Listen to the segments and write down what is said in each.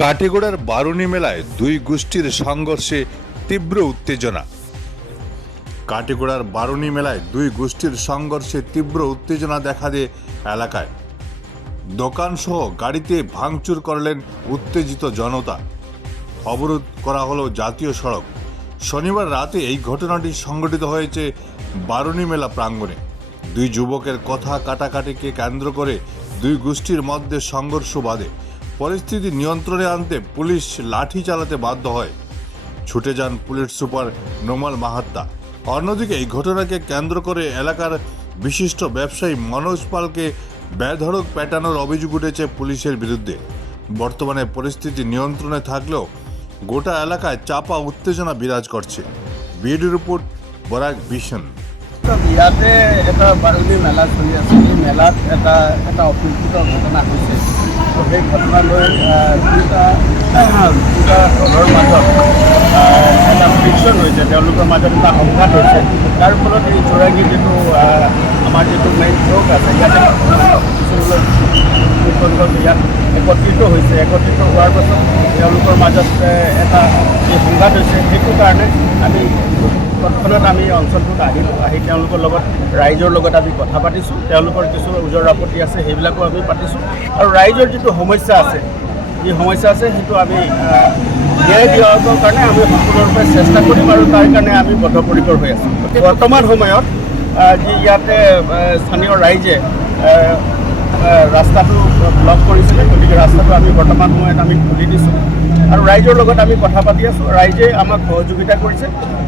কাটিগোড়ার বারুণী মেলায় দুই গোষ্ঠীর সংঘর্ষে তীব্র উত্তেজনা। কাটিগোড়ার বারুণী মেলায় দুই গোষ্ঠীর সংঘর্ষে তীব্র উত্তেজনা দেখা দেয় এলাকায়। দোকানসহ গাড়িতে ভাঙচুর করলেন উত্তেজিত জনতা। অবরোধ করা হলো জাতীয় সড়ক। শনিবার রাতে এই ঘটনাটি সংঘটিত হয়েছে বারুণী মেলা প্রাঙ্গণে। দুই যুবকের কথা কাটাকাটিকে কেন্দ্র করে দুই গোষ্ঠীর মধ্যে সংঘর্ষ বাধে। পরিস্থিতি নিয়ন্ত্রণে আনতে পুলিশ লাঠি চালাতে বাধ্য হয়। ছুটে যান পুলিশ সুপার নোমাল মাহাত্তা। অন্যদিকে এই ঘটনাকে কেন্দ্র করে এলাকার বিশিষ্ট ব্যবসায়ী মনোজ পালকে বেধড়ক পেটানোর অভিযোগ উঠেছে পুলিশের বিরুদ্ধে। বর্তমানে পরিস্থিতি নিয়ন্ত্রণে থাকলেও গোটা এলাকায় চাপা উত্তেজনা বিরাজ করছে। BD report, Barak vision. ইয়াতে এটা বাৰুণী মেলা চলি আছে। মেলাত এটা এটা অপ্ৰীতিকৰ ঘটনা তো সেই ঘটনালৈ দুটা দুটা দলৰ মাজত এটা ফ্ৰিকশ্যন হৈছে তেওঁলোকৰ মাজত এটা সংঘাত হৈছে তাৰ ফলত এই চোৰাগী যিটো আমাৰ যিটো মেইন চৌক আছে ইয়াতে ইয়াত একত্ৰিত হৈছে একত্ৰিত হোৱাৰ পাছত তেওঁলোকৰ মাজত এটা যি সংঘাত হৈছে সেইটো কাৰণে আমি তৎক্ষণাত আমি অঞ্চলটোত আহিলোঁ আহি তেওঁলোকৰ লগত, ৰাইজৰ লগত আমি কথা পাতিছোঁ। তেওঁলোকৰ কিছু ওজৰ আপত্তি আছে, সেইবিলাকো আমি পাতিছোঁ। আৰু ৰাইজৰ যিটো সমস্যা আছে, যি সমস্যা আছে, সেইটো আমি ন্যায় দিয়াবৰ কাৰণে আমি সম্পূৰ্ণৰূপে চেষ্টা কৰিম আৰু তাৰ কাৰণে আমি বদ্ধপৰিকৰ হৈ আছোঁ। বৰ্তমান সময়ত যি ইয়াতে স্থানীয় ৰাইজে ৰাস্তাটো ব্লক কৰিছিলে, গতিকে ৰাস্তাটো আমি বৰ্তমান সময়ত আমি খুলি দিছোঁ। আৰু ৰাইজৰ লগত আমি কথা পাতি আছোঁ। ৰাইজে আমাক সহযোগিতা কৰিছে।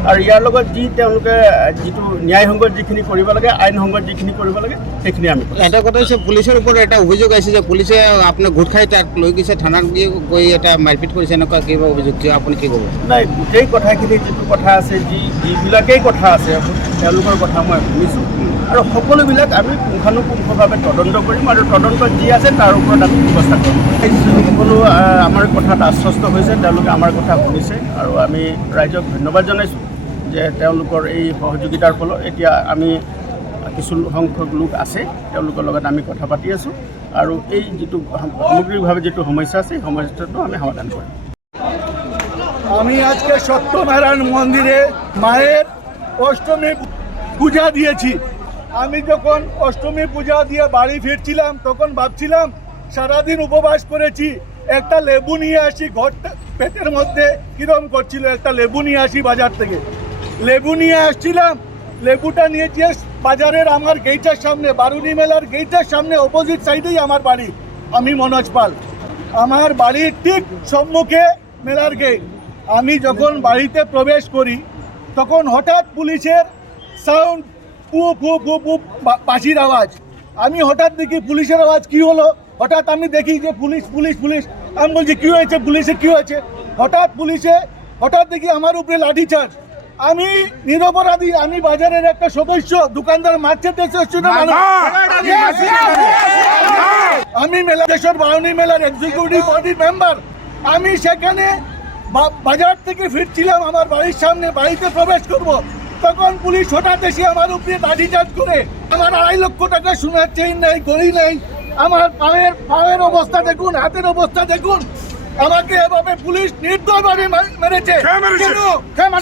আৰু ইয়াৰ লগত যি তেওঁলোকে যিটো ন্যায়সংগত যিখিনি কৰিব লাগে আইনসংগত যিখিনি কৰিব লাগে সেইখিনি আমি। এটা কথা হৈছে পুলিচৰ ওপৰত এটা অভিযোগ আহিছে যে পুলিচে আপোনাক গোট খাই তাত লৈ গৈছে থানাত গৈ এটা মাৰপিট কৰিছে এনেকুৱা কিবা অভিযোগ আপুনি কি ক'ব? নাই গোটেই কথাখিনি যিটো কথা আছে যি যিবিলাকেই কথা আছে তেওঁলোকৰ কথা মই শুনিছোঁ। আৰু সকলোবিলাক আমি পুংখানুপুংখভাৱে তদন্ত কৰিম আৰু তদন্তত যি আছে তাৰ ওপৰত আমি ব্যৱস্থা কৰিম। সকলো আমাৰ কথাত আশ্বস্ত হৈছে, তেওঁলোকে আমাৰ কথা শুনিছে আৰু আমি ৰাইজক ধন্যবাদ জনাইছোঁ যে তেওঁলোকৰ এই সহযোগিতাৰ ফলত এতিয়া আমি কিছু সংখ্যক লোক আছে, তেওঁলোকৰ লগত আমি কথা পাতি আছোঁ আৰু এই যিটো সামগ্ৰিকভাৱে যিটো সমস্যা আছে সেই সমস্যাটো আমি সমাধান কৰিম। আমি আজকে সত্যনারায়ণ মন্দিরে মায়ের অষ্টমী পূজা দিয়েছি। আমি যখন অষ্টমী পূজা দিয়ে বাড়ি ফিরছিলাম, তখন ভাবছিলাম সারাদিন উপবাস করেছি, একটা লেবু নিয়ে আসি ঘরটা, পেটের মধ্যে কিরম করছিল, একটা লেবু নিয়ে আসি বাজার থেকে। লেবু নিয়ে আসছিলাম, লেবুটা নিয়ে যে বাজারের আমার গেইটার সামনে বারুনি মেলার গেইটার সামনে অপোজিট সাইডেই আমার বাড়ি, আমি মনোজ পাল। আমার বাড়ির ঠিক সম্মুখে মেলার গেট। আমি যখন বাড়িতে প্রবেশ করি, তখন হঠাৎ পুলিশের সাউন্ড পু পু পু পু বা- আওয়াজ। আমি হঠাৎ দেখি পুলিশের আওয়াজ কি হলো? হঠাৎ আমি দেখি যে পুলিশ পুলিশ পুলিশ। আমি বলছি কী হয়েছে? পুলিশে কী হয়েছে? হঠাৎ পুলিশে হঠাৎ দেখি আমার উপরে লাঠিচার্জ আমি নিরপরাধী আমি বাজারের একটা সদস্য দোকানদার মারছে দেশের আমি মেলা দেশের বাউনি মেলার এক্সিকিউটিভ বডি মেম্বার আমি সেখানে বাজার থেকে ফিরছিলাম আমার বাড়ির সামনে বাড়িতে প্রবেশ করব। তখন পুলিশ হঠাৎ এসে আমার উপরে লাঠিচার্জ করে আমার আড়াই লক্ষ টাকা সোনার চেইন নেই গড়ি নেই আমার পায়ের পায়ের অবস্থা দেখুন হাতের অবস্থা দেখুন। আমাকে এভাবে পুলিশ নির্দয়ভাবে মেরেছে। কেন?